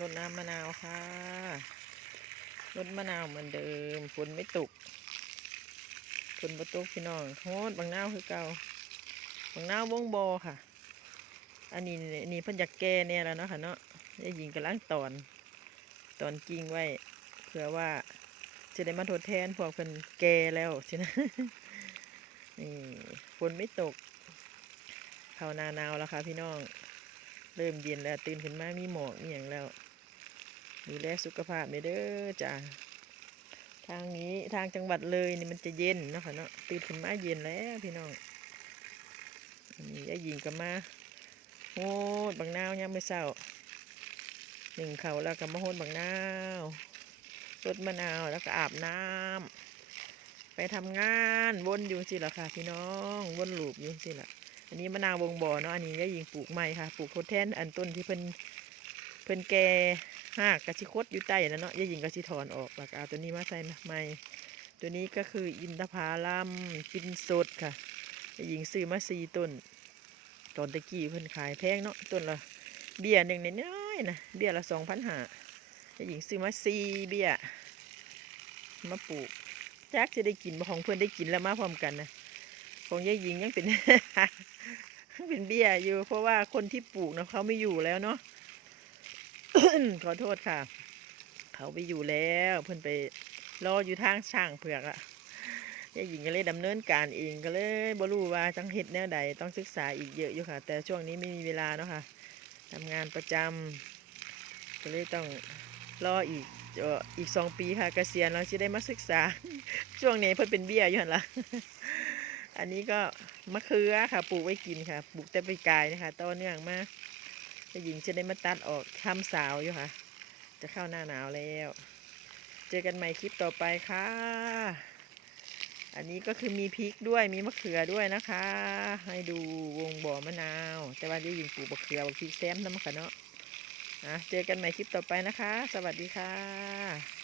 รดน้ำมะนาวค่ะรดมะนาวเหมือนเดิมฝนไม่ตกฝนประตกพี่น้องโหดบางนาวคือเก่าบางนาววงบอค่ะ อันนี้นนี้เพิ่นอยากแก่เนี่ยแล้วเนาะค่ะเนาะได้ยิงกำลังตอน ตอนกิ่งไว้เพื่อว่าจะได้มาทดแทนพวกเพิ่นแก่แล้วสินะนี่ฝนไม่ตกเข้านาหนาวแล้วค่ะพี่น้อง เริ่มเย็นแล้วตื่นขึ้นมามีหมอกมีอย่างแล้ว ดูแลสุขภาพเด้อเด้อจ้าทางนี้ทางจังหวัดเลยนี่มันจะเย็นเนาะค่ะเนาะตื่นขึ้นมาเย็นแล้วพี่น้องอันนี้ยายหญิงก็มาโหดบางนาวยามมื้อเช้าหนึ่งเขาแล้วก็มาโหดบางนาวรดมะนาวแล้วก็อาบน้ำไปทำงานวนอยู่สิล่ะค่ะ พี่น้องวนลูปอยู่สิล่ะอันนี้มะนาววงบ่อเนาะอันนี้ก็ยิงปลูกใหม่ค่ะปลูกทดแทนอันต้นที่เพิ่น เพิ่นแก่หากกระชิคดอยู่ใต้แล้วเนาะยายหญิงกระชิถอนออกแล้วก็เอาตัวนี้มาใส่ใหม่ตัวนี้ก็คืออินทผลัมกินสดค่ะยายหญิงซื้อมาสี่ต้น ตอนตะกี้เพิ่นขายแพงเนาะต้นละเบี้ยหนึ่งน้อยๆนะเบี้ยละสองพันห้ายายหญิงซื้อมาสี่เบี้ยมาปลูกจักจะได้กินของเพื่อนได้กินแล้วมาพร้อมกันนะของยายหญิงยังเป็นเป็นเบี้ยอยู่ เพราะว่าคนที่ปลูกนะเขาไม่อยู่แล้วเนาะ ขอโทษค่ะ เขาไปอยู่แล้วเพิ่อนไปรออยู่ทางช่างเผือกอะยายหญิงก็เลยดำเนินการเองก็เลยบรู้ว่าจังเฮ็ดแนวใดต้องศึกษาอีกเยอะอยู่ค่ะ แต่ช่วงนี้ไม่มีเวลาเนาะค่ะทำงานประจำก็เลยต้องรออีกอีกสองปีค่ะเกษียณเราจะได้มาศึกษา ช่วงนี้เพิ่นเป็นเบี้ยอยู่หั่นละอันนี้ก็มะเขือค่ะ ปลูกไว้กินค่ะ ปลูกแต่ไปกายนะคะต้นเนื่องมา กหญิงจะได้มาตัดออกทำสาวอยู่ค่ะ จะเข้าหน้าหนาวแล้ว เจอกันใหม่คลิปต่อไปค่ะ อันนี้ก็คือมีพริกด้วยมีมะเขือด้วยนะคะ ให้ดูวงบ่อมะนาว แต่ว่าจะหญิงปลูกมะเขือบักพริกแซมน้ำมะขะเนาะอะเจอกันใหม่คลิปต่อไปนะคะ สวัสดีค่ะ